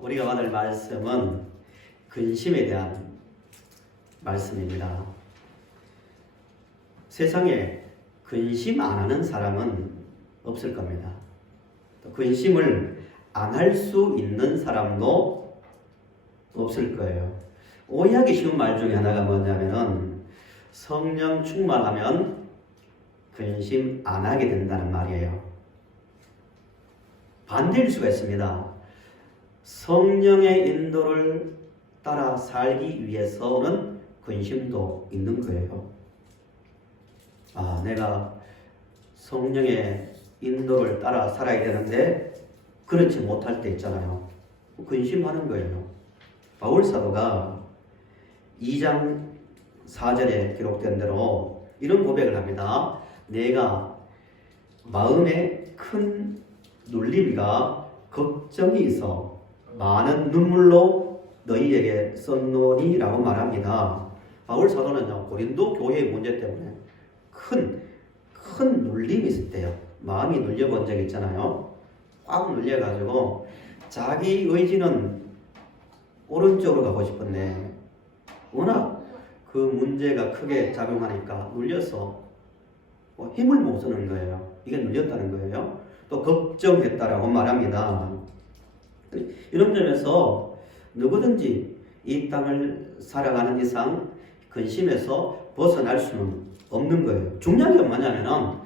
우리가 받을 말씀은 근심에 대한 말씀입니다. 세상에 근심 안 하는 사람은 없을 겁니다. 또 근심을 안 할 수 있는 사람도 없을 거예요. 오해하기 쉬운 말 중에 하나가 뭐냐면은 성령 충만하면 근심 안 하게 된다는 말이에요. 반대일 수가 있습니다. 성령의 인도를 따라 살기 위해서는 근심도 있는 거예요. 내가 성령의 인도를 따라 살아야 되는데 그렇지 못할 때 있잖아요. 근심하는 거예요. 바울 사도가 2장 4절에 기록된 대로 이런 고백을 합니다. 내가 마음에 큰 눌림과 걱정이 있어 많은 눈물로 너희에게 썼노니라고 말합니다. 바울 사도는요, 고린도 교회의 문제 때문에 큰 눌림이 있을 때요. 마음이 눌려본 적 있잖아요. 꽉 눌려가지고 자기 의지는 오른쪽으로 가고 싶은데 워낙 그 문제가 크게 작용하니까 눌려서 힘을 못 쓰는 거예요. 이게 눌렸다는 거예요. 또 걱정했다라고 말합니다. 이런 점에서 누구든지 이 땅을 살아가는 이상 근심에서 벗어날 수는 없는 거예요. 중요한 게 뭐냐면은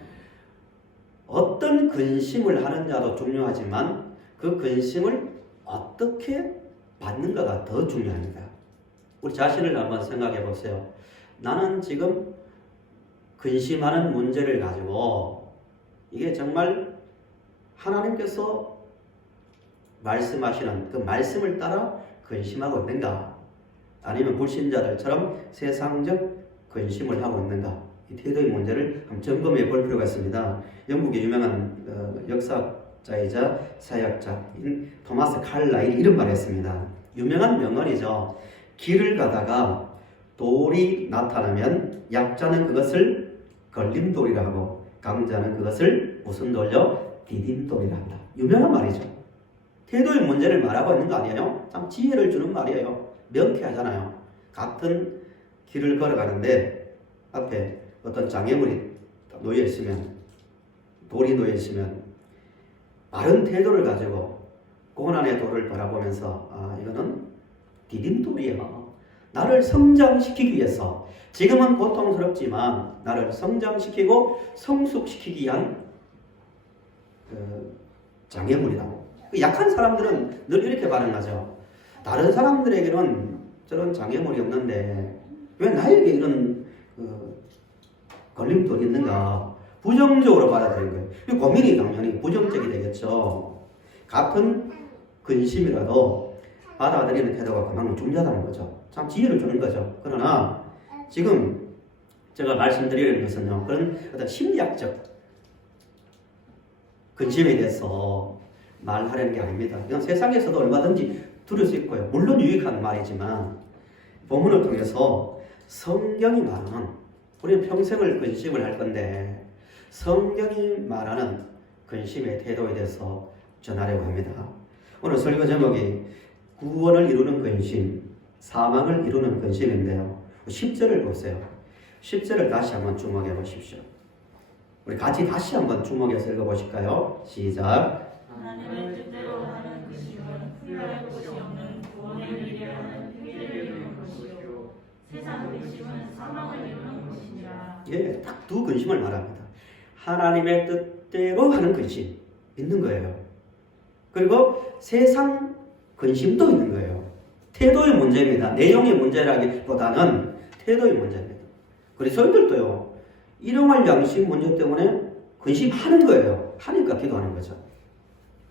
어떤 근심을 하느냐도 중요하지만 그 근심을 어떻게 받는가가 더 중요합니다. 우리 자신을 한번 생각해 보세요. 나는 지금 근심하는 문제를 가지고 이게 정말 하나님께서 말씀하시는 그 말씀을 따라 근심하고 있는가? 아니면 불신자들처럼 세상적 근심을 하고 있는가? 이 태도의 문제를 한번 점검해 볼 필요가 있습니다. 영국의 유명한 역사자이자 사역자인 토마스 칼라일이 이런 말을 했습니다. 유명한 명언이죠. 길을 가다가 돌이 나타나면 약자는 그것을 걸림돌이라 하고 강자는 그것을 무슨 돌려? 디딤돌이라 한다. 유명한 말이죠. 태도의 문제를 말하고 있는 거 아니에요? 참 지혜를 주는 말이에요. 명쾌하잖아요. 같은 길을 걸어가는데 앞에 어떤 장애물이 놓여 있으면, 돌이 놓여 있으면 바른 태도를 가지고 고난의 돌을 바라보면서 이거는 디딤돌이야. 나를 성장시키기 위해서 지금은 고통스럽지만 나를 성장시키고 성숙시키기 위한 장애물이라고. 약한 사람들은 늘 이렇게 반응하죠. 다른 사람들에게는 저런 장애물이 없는데 왜 나에게 이런 걸림돌이 있는가? 부정적으로 받아들인 거예요. 이 고민이 당연히 부정적이 되겠죠. 같은 근심이라도 받아들이는 태도가 그만큼 중요하다는 거죠. 참 지혜를 주는 거죠. 그러나 지금 제가 말씀드리는 것은요, 그런 어떤 심리학적 근심에 대해서 말하려는 게 아닙니다. 그냥 세상에서도 얼마든지 들을 수 있고요. 물론 유익한 말이지만 본문을 통해서 성경이 말하는, 우리는 평생을 근심을 할 건데 성경이 말하는 근심의 태도에 대해서 전하려고 합니다. 오늘 설교 제목이 구원을 이루는 근심, 사망을 이루는 근심인데요. 10절을 보세요. 10절을 다시 한번 주목해 보십시오. 우리 같이 다시 한번 주목해서 읽어보실까요? 시작. 하나님의 뜻대로 하는 근심은 후회할 것이 없는 구원을 이루려 하는 회개를 이루는 것이요 세상 근심은 사망을 이루는 것이니라. 예, 딱 두 근심을 말합니다. 하나님의 뜻대로 하는 근심 있는 거예요. 그리고 세상 근심도 있는 거예요. 태도의 문제입니다. 내용의 문제라기보다는 태도의 문제입니다. 그리스도인들도요, 일용할 양식 문제 때문에 근심하는 거예요. 하니까 기도하는 거죠.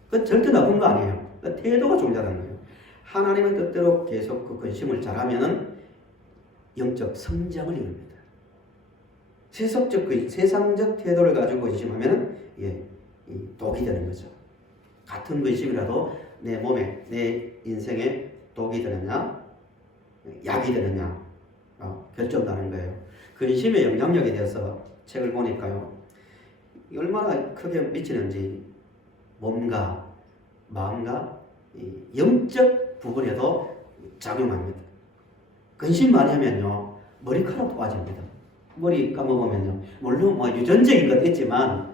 그건 절대 나쁜 거 아니에요. 그러니까 태도가 중요하다는 거예요. 하나님의 뜻대로 계속 그 근심을 잘하면은 영적 성장을 이룹니다. 세상적 태도를 가지고 근심하면은 독이 되는 거죠. 같은 근심이라도 내 몸에, 내 인생에 독이 되느냐, 약이 되느냐 결정나는 거예요. 근심의 영향력에 대해서 책을 보니까요, 얼마나 크게 미치는지 몸과 마음과 이 영적 부분에도 작용합니다. 근심 많이 하면요 머리카락 빠집니다. 머리 감아보면요 물론 뭐 유전적인 것도 있지만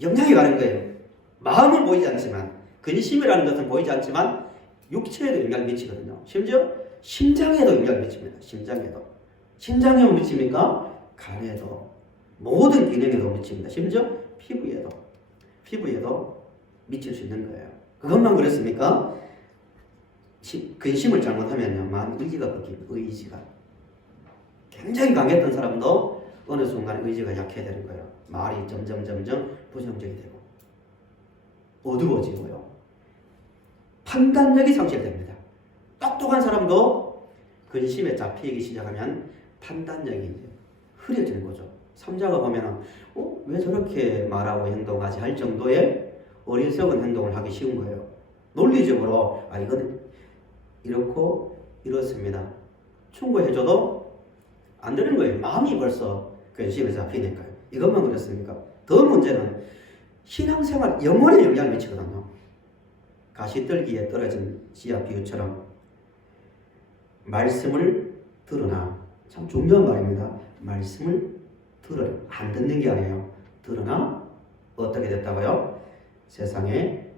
영향이 가는 거예요. 마음은 보이지 않지만 근심이라는 것은 보이지 않지만 육체에도 영향을 미치거든요. 심지어 심장에도 영향을 미칩니다. 심장에 미칩니까? 간에도 모든 기능에도 미칩니다. 심지어 피부에도 미칠 수 있는 거예요. 그것만 그렇습니까? 근심을 잘못하면요 마음 의지가 바뀝니다. 의지가 굉장히 강했던 사람도 어느 순간 의지가 약해야 되는 거예요. 말이 점점 부정적이 되고 어두워지고요. 판단력이 상실됩니다. 똑똑한 사람도 근심에 잡히기 시작하면 판단력이 이제 흐려지는 거죠. 삼자가 보면은 왜 저렇게 말하고 행동하지 할 정도의 어리석은 행동을 하기 쉬운 거예요. 논리적으로 이거는 이렇고 이렇습니다. 충고해줘도 안 되는 거예요. 마음이 벌써 근심에 잡히니까요. 이것만 그렇습니까? 더 문제는 신앙생활 영혼에 영향을 미치거든요. 가시떨기에 떨어진 씨앗 비유처럼 말씀을 들으나 참 중요한 말입니다. 말씀을 들으나 안 듣는 게 아니에요. 들으나 어떻게 됐다고요? 세상에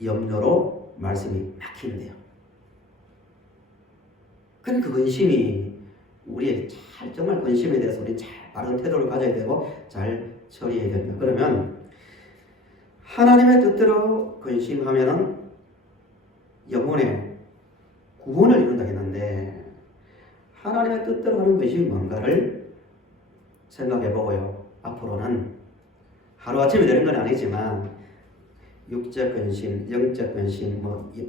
염려로 말씀이 막히는데요. 그러니까 근심이 우리의 정말 근심에 대해서 우리 잘 바른 태도를 가져야 되고 잘 처리해야 된다. 그러면 하나님의 뜻대로 근심하면은 영혼의 구원을 이룬다 했는데 하나님의 뜻대로 하는 것이 뭔가를 생각해 보고요. 앞으로는 하루아침에 되는 건 아니지만 육적 근심, 영적 근심,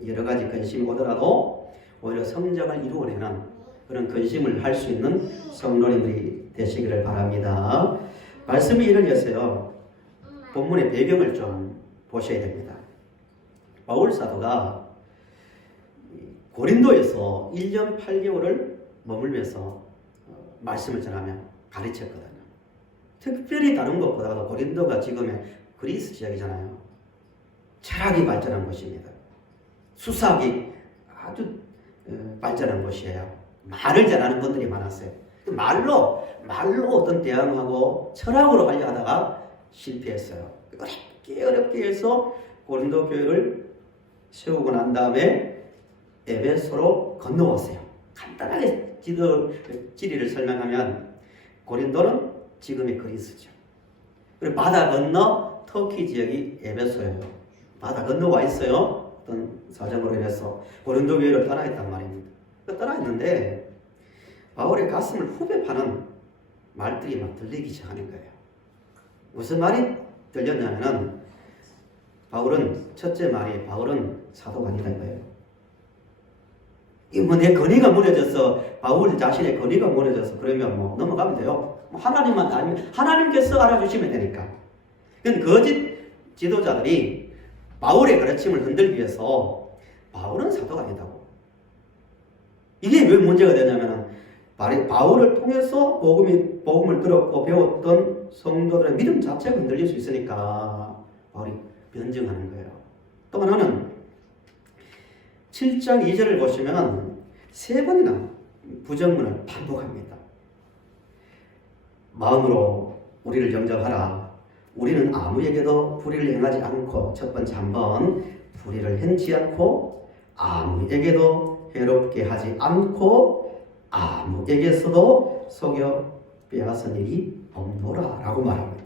여러 가지 근심이 오더라도 오히려 성장을 이루어내는 그런 근심을 할 수 있는 성도님들이 되시기를 바랍니다. 말씀이 이르려서요. 본문의 배경을 좀 보셔야 됩니다. 바울 사도가 고린도에서 1년 8개월을 머물면서 말씀을 전하며 가르쳤거든요. 특별히 다른 것보다도 고린도가 지금의 그리스 지역이잖아요. 철학이 발전한 곳입니다. 수사학이 아주 발전한 곳이에요. 말을 잘하는 분들이 많았어요. 말로 어떤 대항하고 철학으로 하려 하다가 실패했어요. 어렵게 해서 고린도 교회를 세우고 난 다음에 에베소로 건너왔어요. 간단하게 지리를 설명하면 고린도는 지금의 그리스죠. 그리고 바다 건너 터키 지역이 에베소예요. 바다 건너와 있어요. 어떤 사정으로 인해서 고린도 교회를 떠나있단 말입니다. 떠나있는데 바울의 가슴을 후벼 파는 말들이 막 들리기 시작하는 거예요. 무슨 말이 들렸냐면은 첫째 말이 바울은 사도가 아니다 이거예요. 내 권위가 무너져서 바울 자신의 권위가 무너져서 그러면 넘어가면 돼요. 하나님만 알면 하나님께서 알아주시면 되니까. 그건 거짓 지도자들이 바울의 가르침을 흔들기 위해서 바울은 사도가 아니다고. 이게 왜 문제가 되냐면은 바울을 통해서 복음을 들었고 배웠던 성도들의 믿음 자체가 흔들릴 수 있으니까 바울이 변증하는 거예요. 또 하나는 7장 2절을 보시면 3번이나 부정문을 반복합니다. 마음으로 우리를 영접하라. 우리는 아무에게도 불의를 행하지 않고 첫 번째 한번 불의를 행치 않고 아무에게도 해롭게 하지 않고 아무에게서도 속여 빼앗은 일이 없노라 라고 말합니다.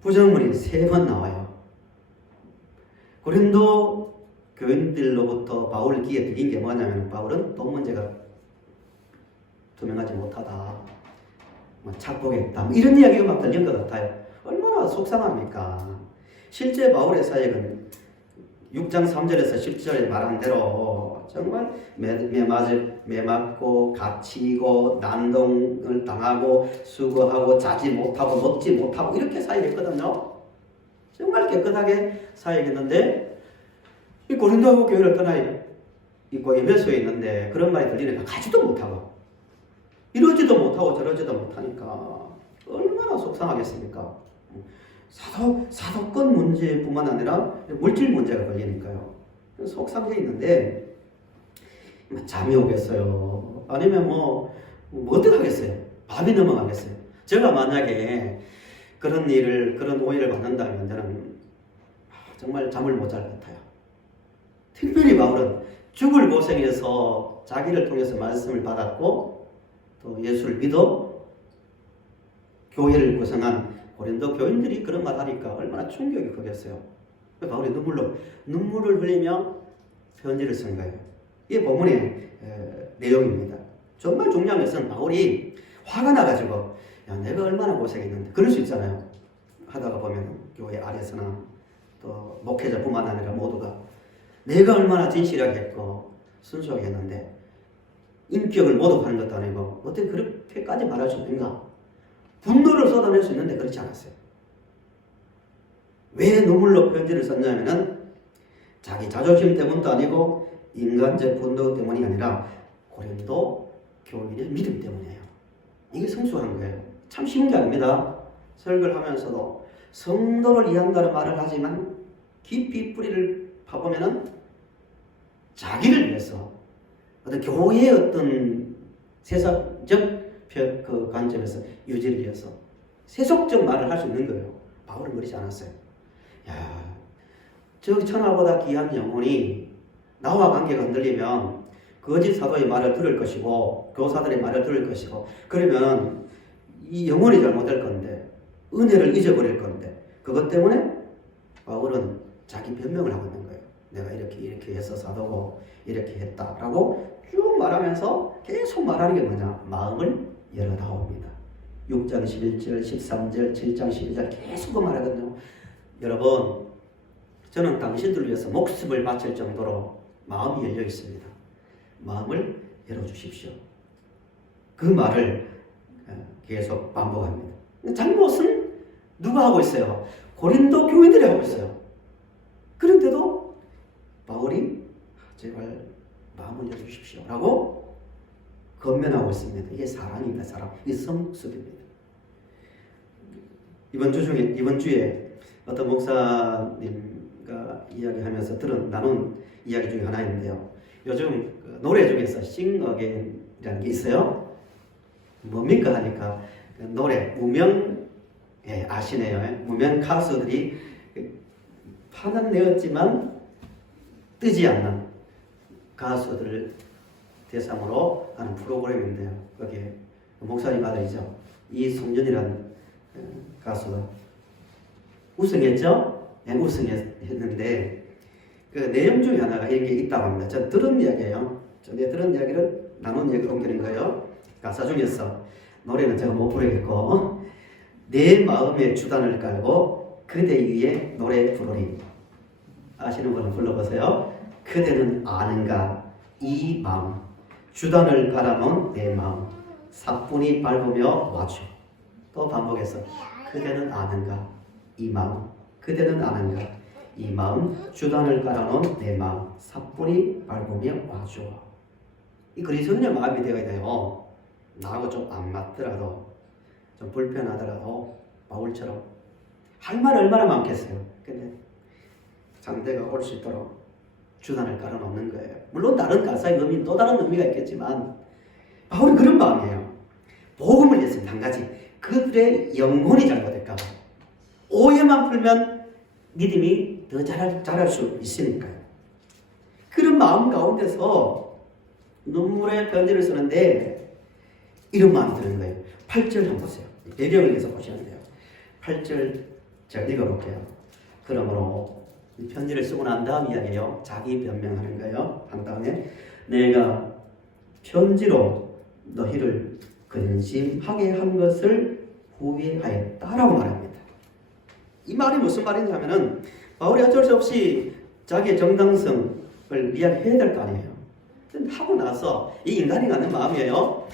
부정문이 3번 나와요. 고린도 교인들로부터 바울 귀에 들린 게 뭐냐면 바울은 돈 문제가 투명하지 못하다, 착복했다, 이런 이야기가 막 들린 것 같아요. 얼마나 속상합니까? 실제 바울의 사역은 6장 3절에서 10절에 말한 대로 정말 매 맞고 갇히고 난동을 당하고 수고하고 자지 못하고 먹지 못하고 이렇게 사역했거든요. 정말 깨끗하게 사역했는데 이 고린도 교회를 떠나 있고 에베소에 있는데 그런 말이 들리니까 가지도 못하고 이러지도 못하고 저러지도 못하니까 얼마나 속상하겠습니까? 사도권 문제뿐만 아니라 물질 문제가 걸리니까요. 속상해 있는데 잠이 오겠어요. 아니면 뭐 어떡하겠어요. 밤이 넘어가겠어요. 제가 만약에 그런 오해를 받는다면 저는 정말 잠을 못 잘 것 같아요. 특별히 바울은 죽을 고생해서 자기를 통해서 말씀을 받았고 또 예수를 믿어 교회를 구성한 고린도 교인들이 그런 말 하니까 얼마나 충격이 크겠어요. 바울이 눈물을 흘리며 편지를 쓴 거예요. 이게 본문의 내용입니다. 정말 중요한 것은 바울이 화가 나가지고 야, 내가 얼마나 고생했는데 그럴 수 있잖아요. 하다가 보면 교회 안에서나 또 목회자뿐만 아니라 모두가 내가 얼마나 진실하게 했고 순수하게 했는데 인격을 모독하는 것도 아니고 어떻게 그렇게까지 말할 수 있는가? 분노를 쏟아낼 수 있는데 그렇지 않았어요. 왜 눈물로 편지를 썼냐면은 자기 자존심 때문도 아니고 인간적 분노 때문이 아니라 고린도 교인의 믿음 때문이에요. 이게 성숙한 거예요. 참 쉬운 게 아닙니다. 설교를 하면서도 성도를 위한다는 말을 하지만 깊이 뿌리를 파보면은 자기를 위해서 어떤 교회의 어떤 세상적 그 관점에서 유지를 위해서 세속적 말을 할 수 있는 거예요. 바울은 그러지 않았어요. 야, 저 천하보다 귀한 영혼이 나와 관계가 흔들리면 거짓 사도의 말을 들을 것이고 교사들의 말을 들을 것이고 그러면 이 영혼이 잘못될 건데 은혜를 잊어버릴 건데 그것 때문에 바울은 자기 변명을 하고 있는 거예요. 내가 이렇게 해서 사도고 이렇게 했다라고 쭉 말하면서 계속 말하는 게 뭐냐? 마음을 열어다옵니다. 6장 11절, 13절, 7장 12절 계속 말하거든요. 여러분, 저는 당신들을 위해서 목숨을 바칠 정도로 마음이 열려 있습니다. 마음을 열어주십시오. 그 말을 계속 반복합니다. 잘못은 누가 하고 있어요? 고린도 교인들이 하고 있어요. 그런데도 바울이 제발 마음을 열어주십시오 라고 건면하고 있습니다. 이게 사랑입니다. 사랑. 이게 성숙입니다. 이번 주에 어떤 목사님과 이야기하면서 나눈 이야기 중에 하나인데요. 요즘 노래 중에서 Sing Again이라는 게 있어요. 뭡니까 하니까 노래 무명 아시네요. 무명 가수들이 파란내었지만 뜨지 않는 가수들을 대상으로 하는 프로그램인데요. 거기에 목사님 아들이죠. 이성준이라는 가수가 우승했죠? 네, 우승했는데 그 내용 중에 하나가 이렇게 있다고 합니다. 전 들은 이야기예요. 전에 들은 이야기를 나눈 이야기를 옮기는 거예요. 가사 중에서 노래는 제가 못 부르겠고 내 마음에 주단을 깔고 그대 위에 노래 부르리. 아시는 분은 불러보세요. 그대는 아는가 이 마음 주단을 깔아놓은 내 마음 사뿐히 밟으며 와줘. 또 반복해서 그대는 아는가 이 마음 그대는 아는가 이 마음 주단을 깔아놓은 내 마음 사뿐히 밟으며 와줘. 이 그리스도인의 마음이 되어야 돼요. 나하고 좀 안 맞더라도 좀 불편하더라도 바울처럼 할 말 얼마나 많겠어요. 근데 상대가 올 수 있도록 주단을 깔아놓는 거예요. 물론 다른 가사의 의미 또 다른 의미가 있겠지만 바울은 그런 마음이에요. 복음을 위해서 한 가지 그들의 영혼이 잘못될까 봐 오해만 풀면 믿음이 더 자랄 수 있으니까요. 그런 마음 가운데서 눈물의 편지를 쓰는데 이런 마음이 드는 거예요. 8절 한번 보세요. 배경을 위해서 보시면 돼요. 8절 제가 읽어볼게요. 그러므로 이 편지를 쓰고 난 다음 이야기예요. 자기 변명하는 거예요. 한 다음에 내가 편지로 너희를 근심하게 한 것을 후회하였다라고 말합니다. 이 말이 무슨 말이냐면은 바울이 어쩔 수 없이 자기의 정당성을 이야기해야 될 거 아니에요. 하고 나서 이 인간이 갖는 마음이에요.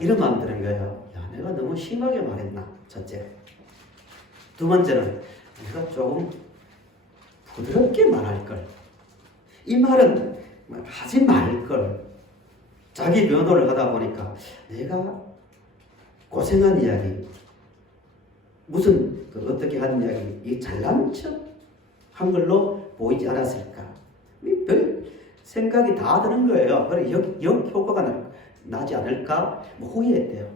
이런 마음 드는 거예요. 야, 내가 너무 심하게 말했나? 첫째. 두 번째는 내가 조금 부드럽게 말할 걸. 이 말은 하지 말 걸. 자기 변호를 하다 보니까 내가 고생한 이야기, 무슨 어떻게 하는 이야기, 이 잘난 척한 걸로 보이지 않았을까? 별 생각이 다 드는 거예요. 그래 역효과가 나지 않을까? 뭐 후회했대요.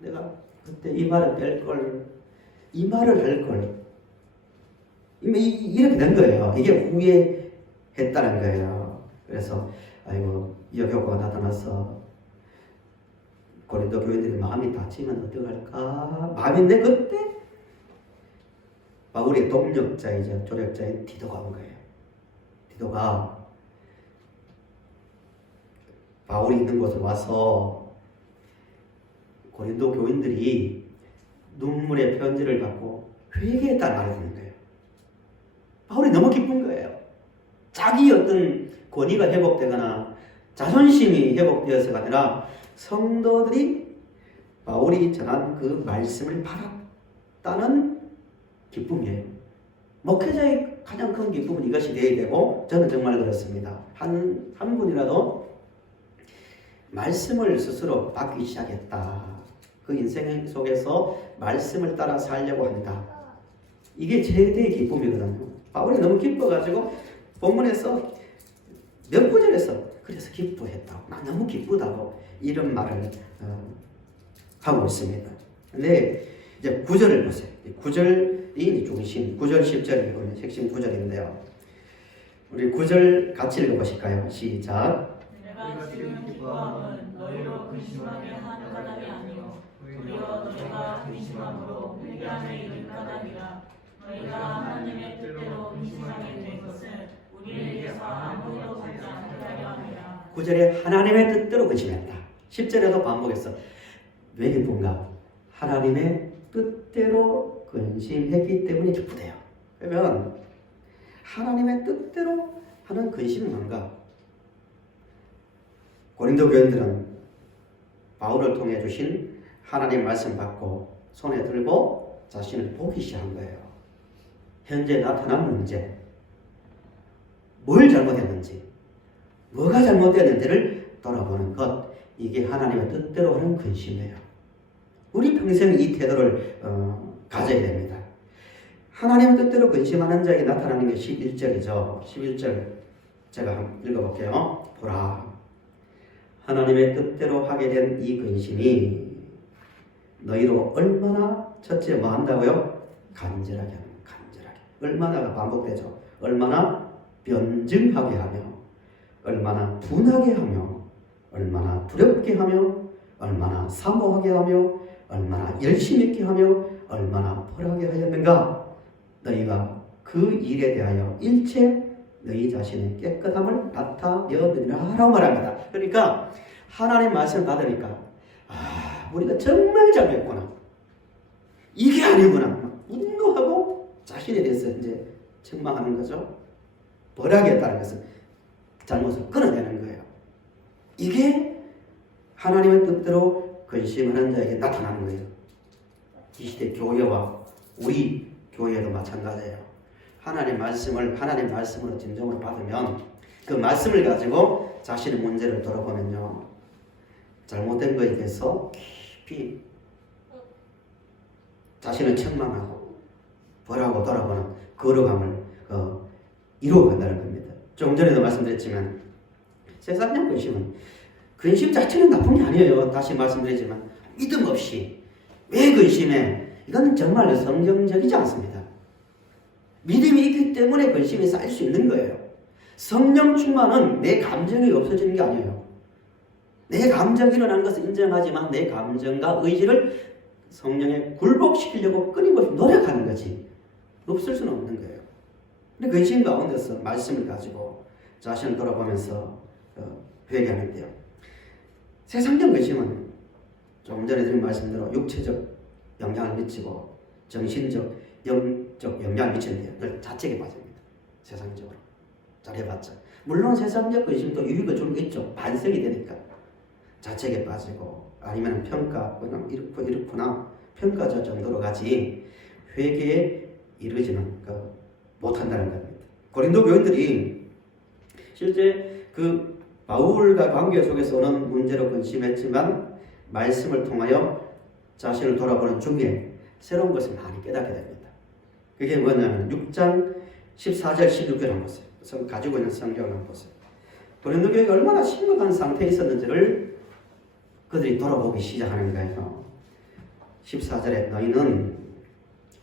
내가 그때 이 말을 뺄 걸, 이 말을 할 걸. 이렇게 된 거예요. 이게 후회했다는 거예요. 그래서 아이고 역효과가 나타나서 고린도 교인들이 마음이 다치면 어떡할까? 마음인데 그때 바울의 동력자이자 조력자인 디도가 온 거예요. 디도가 바울이 있는 곳에 와서 고린도 교인들이 눈물의 편지를 받고 회개했다는 말을 듣는 거예요. 바울이 너무 기쁜 거예요. 자기 어떤 권위가 회복되거나 자존심이 회복되어서가 아니라 성도들이 바울이 전한 그 말씀을 받았다는 기쁨이에요. 목회자의 가장 큰 기쁨은 이것이 되어야 되고, 저는 정말 그렇습니다. 한 분이라도 말씀을 스스로 받기 시작했다. 그 인생 속에서 말씀을 따라 살려고 한다. 이게 최대의 기쁨이거든요. 바울이 너무 기뻐가지고 본문에서 몇 구절에서 그래서 기뻐했다고, 나 너무 기쁘다고 이런 말을 하고 있습니다. 근데 이제 9절을 보세요. 9절이 중심, 9절 10절이 보면 핵심 9절인데요. 우리 9절 같이 읽어보실까요? 시작. 내가 지금 기뻐함은 너희로 근심하게 하는 까닭이 아니요 도리어 너희가 근심함으로 회개함에 이른 까닭이라. 너희가 하나님의 뜻대로 근심하게 된 것은 우리에게서 아무것도 받지 않게 하려 함이라. 9절에 하나님의 뜻대로 근심했다. 10절에도 반복했어. 왜 기쁜가? 하나님의 뜻대로 근심했기 때문에 기쁘대요. 그러면 하나님의 뜻대로 하는 근심은 뭔가? 고린도 교인들은 바울을 통해 주신 하나님 말씀 받고 손에 들고 자신을 보기 시작한 거예요. 현재 나타난 문제, 뭘 잘못했는지, 뭐가 잘못됐는지를 돌아보는 것, 이게 하나님의 뜻대로 하는 근심이에요. 우리 평생 이 태도를 가져야 됩니다. 하나님의 뜻대로 근심하는 자에게 나타나는 게 11절이죠. 11절 제가 한번 읽어볼게요. 보라, 하나님의 뜻대로 하게 된 이 근심이 너희로 얼마나 첫째 뭐 한다고요? 간절하게 하는, 간절하게. 얼마나가 반복되죠. 얼마나 변증하게 하며, 얼마나 분하게 하며, 얼마나 두렵게 하며, 얼마나 사모하게 하며, 얼마나 열심히 있게 하며, 얼마나 벌하게 하였는가? 너희가 그 일에 대하여 일체 너희 자신의 깨끗함을 나타내었느니라 라고 말합니다. 그러니까 하나님 말씀을 받으니까 우리가 정말 잘못했구나, 이게 아니구나, 분노하고 자신에 대해서 이제 책망하는 거죠. 벌하겠다는 것은 잘못을 끊어내는 거예요. 이게 하나님의 뜻대로 근심하는 자에게 나타나는 거예요. 이 시대 교회와 우리 교회도 마찬가지예요. 하나님 말씀으로 진정으로 받으면 그 말씀을 가지고 자신의 문제를 돌아보면요, 잘못된 것에 대해서 깊이 자신을 책망하고 벌하고 돌아보는 거룩함을 이루어간다는 겁니다. 조금 전에도 말씀드렸지만 세상적 근심 자체는 나쁜 게 아니에요. 다시 말씀드리지만 믿음 없이 왜 근심해? 이건 정말 성경적이지 않습니다. 믿음이 있기 때문에 근심이 쌓일 수 있는 거예요. 성령 충만은 내 감정이 없어지는 게 아니에요. 내 감정이 일어나는 것을 인정하지만 내 감정과 의지를 성령에 굴복시키려고 끊임없이 노력하는 거지. 없을 수는 없는 거예요. 근데 근심 가운데서 말씀을 가지고 자신을 돌아보면서 회개하는데요. 세상적 근심은 조금 전에 드린 말씀대로 육체적 영향을 미치고 정신적, 영적 영향을 미치는데요. 늘 자책에 빠집니다. 세상적으로. 잘 해봤자. 물론 세상적 근심도 유익을 주는 게 있죠. 반성이 되니까. 자책에 빠지고 아니면 평가, 그냥 이렇구나 평가적 정도로 가지 회개에 이르지는 못한다는 겁니다. 고린도 교인들이 실제 그 바울과 관계 속에서 오는 문제로 근심했지만 말씀을 통하여 자신을 돌아보는 중에 새로운 것을 많이 깨닫게 됩니다. 그게 뭐냐면 6장 14절 16절 한번 보세요. 그래서 가지고 있는 성경을 한번 보세요. 고린도 교회가 얼마나 심각한 상태에 있었는지를 그들이 돌아보기 시작하는 거예요. 14절에 너희는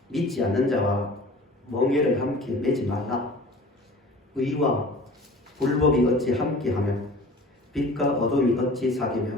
믿지 않는 자와 멍에를 함께 매지 말라. 의와 불법이 어찌 함께하며 빛과 어둠이 어찌 사귀며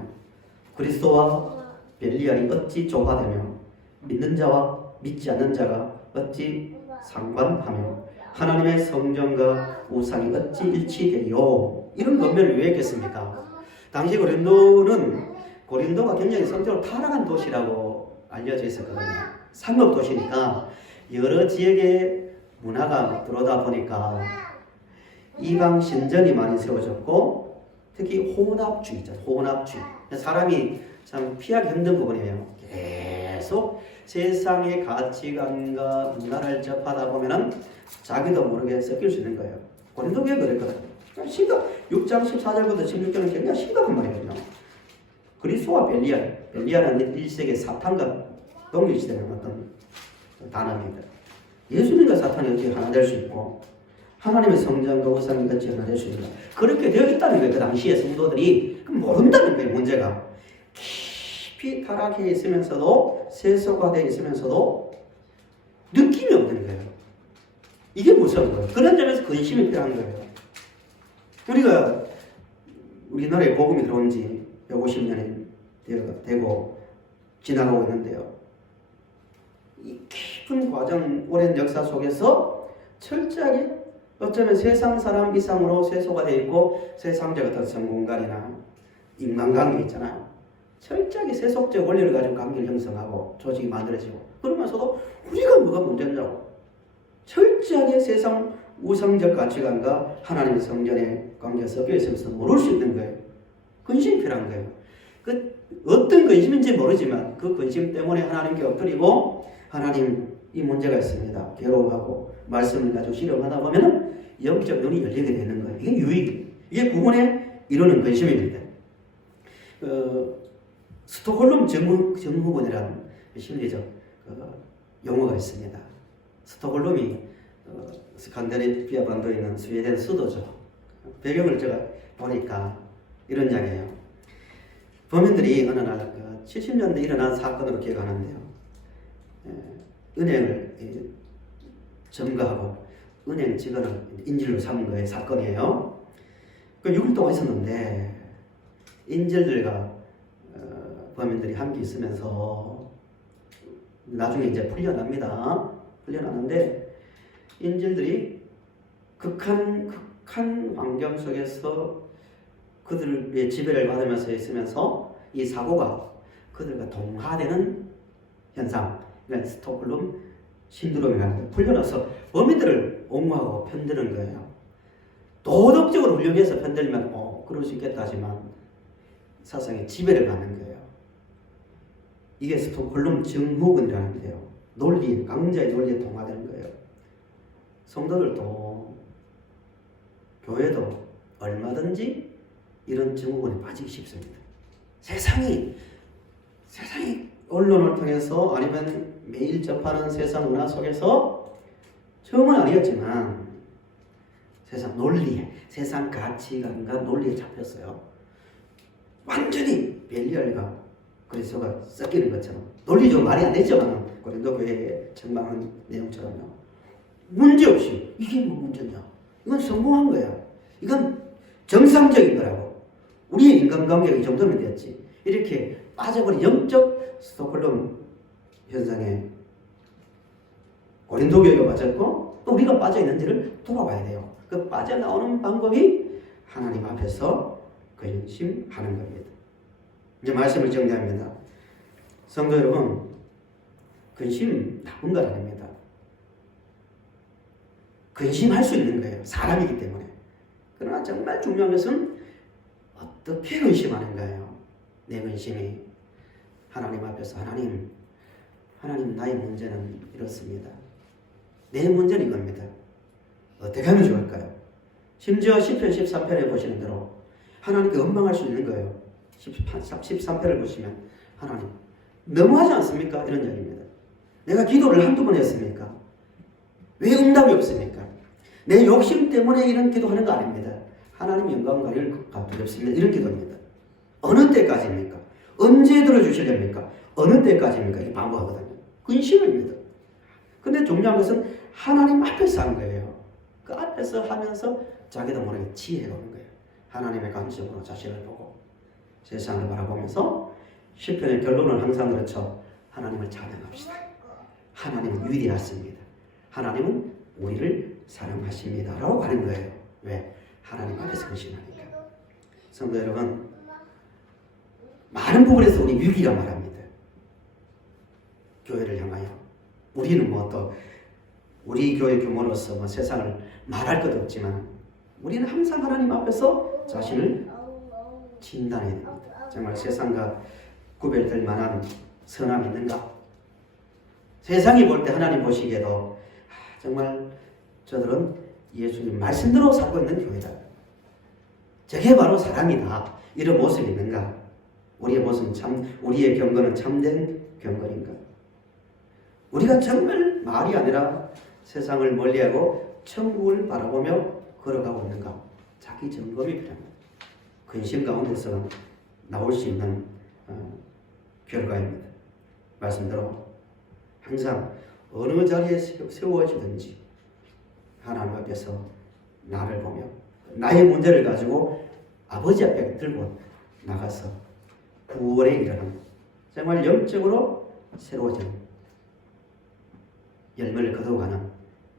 그리스도와 벨리알이 어찌 조화되며 믿는 자와 믿지 않는 자가 어찌 상관하며 하나님의 성전과 우상이 어찌 일치되요. 이런 권면을 왜 했겠습니까? 당시 고린도가 굉장히 성적으로 타락한 도시라고 알려져 있었거든요. 상업 도시니까 여러 지역의 문화가 들어오다 보니까 이방 신전이 많이 세워졌고 특히 혼합주의죠. 혼합주의. 사람이 참 피하기 힘든 부분이에요. 계속 세상의 가치관과 문화를 접하다 보면은 자기도 모르게 섞일 수 있는 거예요. 고린도 교회가 그랬거든요. 6장 14절부터 16절은 굉장히 심각한 말이거든요. 그리스도와 벨리알은 1세기 사탄과 동일시되는 어떤 단어입니다. 예수님과 사탄이 어떻게 하나 될 수 있고 하나님의 성전과 우상이 같이 하나 될 수 있는가? 그렇게 되어 있다는 거예요. 그 당시에 성도들이. 그럼 모른다는 거예요. 문제가 깊이 타락해 있으면서도 세속화되어 있으면서도 느낌이 없는 거예요. 이게 무서운 거예요. 그런 점에서 근심이 필요한 거예요. 우리가 우리나라에 복음이 들어온 지 150년이 되고 지나가고 있는데요. 이 깊은 과정, 오랜 역사 속에서 철저하게 어쩌면 세상 사람 이상으로 세속화되어 있고 세상적 어떤 성공관이나 인간관계 있잖아요. 철저하게 세속적 원리를 가지고 관계를 형성하고 조직이 만들어지고 그러면서도 우리가 뭐가 문제냐고 철저하게 세상 우상적 가치관과 하나님의 성전의 관계가 섞여 있으면서 모를 수 있는 거예요. 근심이 필요한 거예요. 그 어떤 근심인지 모르지만 그 근심 때문에 하나님께 엎드리고 하나님 이 문제가 있습니다. 괴로워하고 말씀을 가지고 실험하다 보면 영적 눈이 열리게 되는 거예요. 이게 유익, 이게 구원에 이루는 근심입니다. 스톡홀름 증후군이라는 심리적 용어가 있습니다. 스톡홀름이 스칸디네비아 반도에 있는 스웨덴 수도죠. 배경을 제가 보니까 이런 이야기예요. 범인들이 어느 날 70년대 일어난 사건으로 기억하는데요. 은행을 점거하고 은행 직원을 인질로 삼은 거의 사건이에요. 그 6일 동안 있었는데 인질들과 범인들이 함께 있으면서 나중에 이제 풀려납니다. 풀려나는데 인질들이 극한 환경 속에서 그들의 지배를 받으면서 있으면서 이 사고가 그들과 동화되는 현상, 그러니까 스톡홀름 신드롬이라는 걸 풀려나서 범인들을 옹호하고 편드는 거예요. 도덕적으로 훌륭해서 편들면 그럴 수 있겠다 하지만 사상의 지배를 받는 거예요. 이게 스톡홀름 증후군이라는데요. 논리, 강자의 논리에 동화되는 거예요. 성도들도 교회도 얼마든지 이런 증후군에 빠지기 쉽습니다. 세상이 언론을 통해서 아니면 매일 접하는 세상 문화 속에서 처음은 아니었지만 세상 논리에, 세상 가치관과 논리에 잡혔어요. 완전히 벨리알과 그리스도가 섞이는 것처럼 논리적으로 말이 안 되지만 고린도 교회에 책망한 내용처럼요. 문제없이 이게 뭐 문제냐? 이건 성공한 거야. 이건 정상적인 거라고. 우리의 인간관계가 이 정도면 됐지. 이렇게 빠져버린 영적 스톡홀름 현상에 고린도 교회가 빠졌고 또 우리가 빠져있는지를 돌아봐야 돼요. 그 빠져나오는 방법이 하나님 앞에서 근심하는 겁니다. 이제 말씀을 정리합니다. 성도 여러분, 근심 나쁜 건 아닙니다. 근심할 수 있는 거예요. 사람이기 때문에. 그러나 정말 중요한 것은 어떻게 근심하는가요? 내 근심이 하나님 앞에서 하나님 나의 문제는 이렇습니다. 내 문제는 이겁니다. 어떻게 하면 좋을까요? 심지어 시편 13편에 보시는 대로 하나님께 원망할 수 있는 거예요. 13편을 보시면 하나님 너무하지 않습니까? 이런 이야기입니다. 내가 기도를 한두 번 했습니까? 왜 응답이 없습니까? 내 욕심 때문에 이런 기도하는 거 아닙니다. 하나님 영광 가릴까 두렵습니다. 이런 기도입니다. 어느 때까지입니까? 언제 들어주시렵니까? 어느 때까지입니까? 이게 반복하거든요. 근심입니다. 근데 중요한 것은 하나님 앞에서 한 거예요. 그 앞에서 하면서 자기도 모르게 지혜가 오는 거예요. 하나님의 관점으로 자신을 보고 세상을 바라보면서 시편의 결론은 항상 그렇죠. 하나님을 찬양합시다. 하나님은 위대하십니다. 하나님은 우리를 사랑하십니다. 라고 하는 거예요. 왜? 하나님 앞에서 근심하니까. 성도 여러분, 많은 부분에서 우리 위기라 말합니다. 교회를 향하여. 우리는 뭐 또 우리 교회 규모로서 뭐 세상을 말할 것도 없지만 우리는 항상 하나님 앞에서 자신을 진단해야 됩니다. 정말 세상과 구별될 만한 선함이 있는가? 세상이 볼 때 하나님 보시기에도 정말 저들은 예수님 말씀대로 살고 있는 교회다. 저게 바로 사랑이다. 이런 모습이 있는가? 우리의 모습은 우리의 경건은 참된 경건인가? 우리가 정말 말이 아니라 세상을 멀리하고 천국을 바라보며 걸어가고 있는가? 자기 점검이 필요합니다. 근심 가운데서 나올 수 있는 결과입니다. 말씀대로 항상 어느 자리에 세워지든지 하나님 앞에서 나를 보며 나의 문제를 가지고 아버지 앞에 들고 나가서 구원에 이르는 정말 영적으로 새로워지는 열매를 거둬가는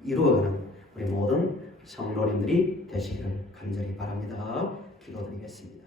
이루어가는 우리 모든 성도님들이 되시기를 간절히 바랍니다. 기도드리겠습니다.